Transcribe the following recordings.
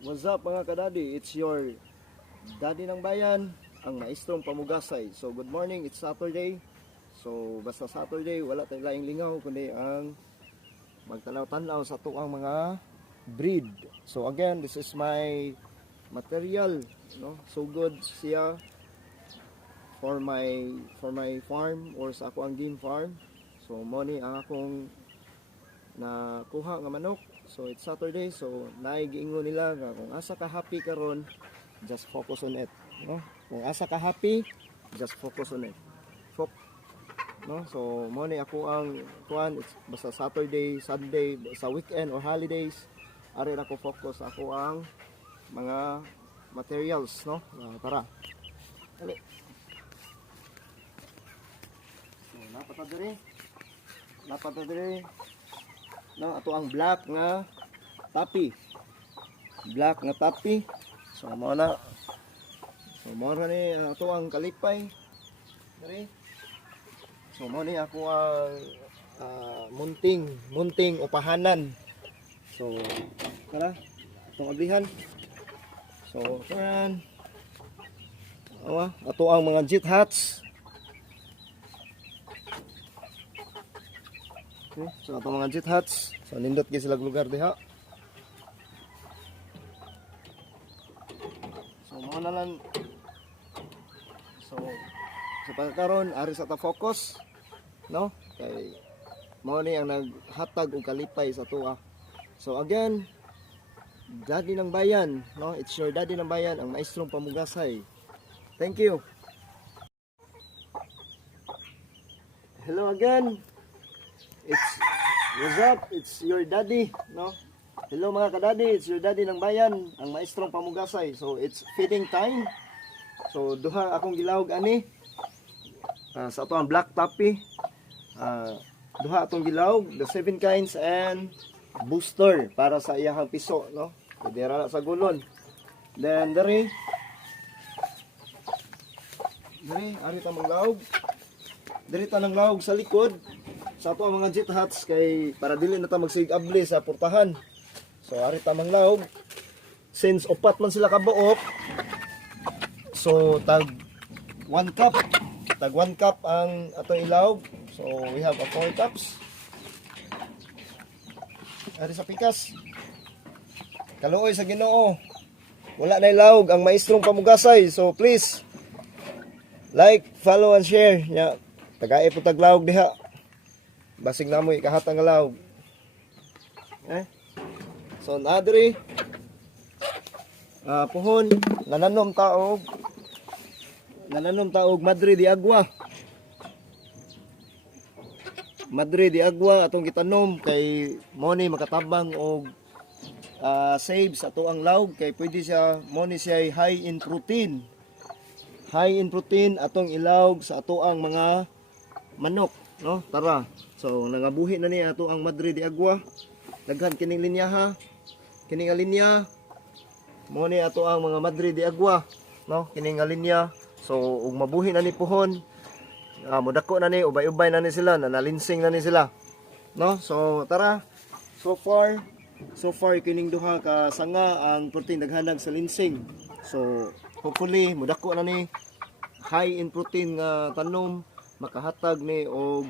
What's up mga kadadi? It's your daddy ng bayan, ang maestrong pamugasay. So good morning, it's Saturday. So basta Saturday, wala tayong laing lingaw kundi ang magtanaw-tanaw sa tuang mga breed. So again, this is my material, no? So good siya for my farm or sa ako ang game farm. So mo ni ang akong nakuha nga manok. So it's Saturday, so naigiingon nila nga kung asa ka happy karon, just focus on it, no? Kung asa ka happy, just focus on it. No? So mo ni ako ang kuan, it's basta Saturday, Sunday, sa weekend or holidays, ari na ko focus ako ang mga materials, no? Tara. Dali. So napatadiri. No, ato ang black nga tapi. Black nga tapi. So mo na. So mo na ni ato ang kalipay. Diri. So mo ni ako ang munting upahanan. So tara, atong ablihan. So kan ato ang mga jet hats. Okay, so ato mga jet hats. So nindot gyud sila lugar diha. So mo na lang. So sa pagkaron ari sa ta focus, no? Kay mo ni ang naghatag og kalipay sa tuwa. So again, daddy ng bayan, no? It's your daddy ng bayan, ang maestrong pamugasay. Thank you. Hello again. What's up? It's your daddy, no? Hello mga kadadi, it's your daddy ng bayan, ang maestrong pamugasay. So it's feeding time. So duha akong gilawog ani. Sa ato ang black toppy. Duha atong gilawog, the 7 kinds and booster para sa iyang piso, no? Pwede ra sa gulon. Then dari ari ta manglawog. Diri ta nang lawog sa likod. Sa ato ang mga jet hats kay para dili na ta magsigable sa portahan. So ari ta manglawog. Since upat man sila kabuok. So tag 1 cup. Tag 1 cup ang atong ilawog. So we have 4 cups. Ari sa pikas. Kaluoy sa Ginoo. Wala na ilawog ang maestrong pamugasay. So please like, follow and share. Nya tagaay po taglawog diha. Basig na mo ikahatang nga lawog. So nadri puhon nananom taog Madre de Agua. Madre de Agua atong gitanom kay mo ni makatabang og save sa ato ang lawog kay pwede siya mo ni siya high in protein. High in protein atong ilawog sa ato ang mga manok, no? Tara. So nangabuhi na ni ato ang Madre de Agua. Daghan kining linya ha. Kining linya mo ni ato ang mga Madre de Agua, no? Kining linya. So ug mabuhi na ni puhon. Modako na ni ubay-ubay na ni sila, nalinsing na ni sila. No? So tara. So far kining duha ka sanga ang protein daghanag sa linsing. So hopefully modako na ni high in protein nga tanom makahatag ni og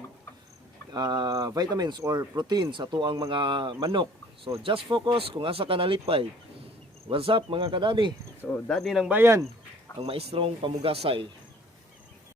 vitamins or protein sa tuang mga manok. So just focus kung asa ka nalipay. What's up mga kadadi? So daddy ng bayan, ang maestrong pamugasay.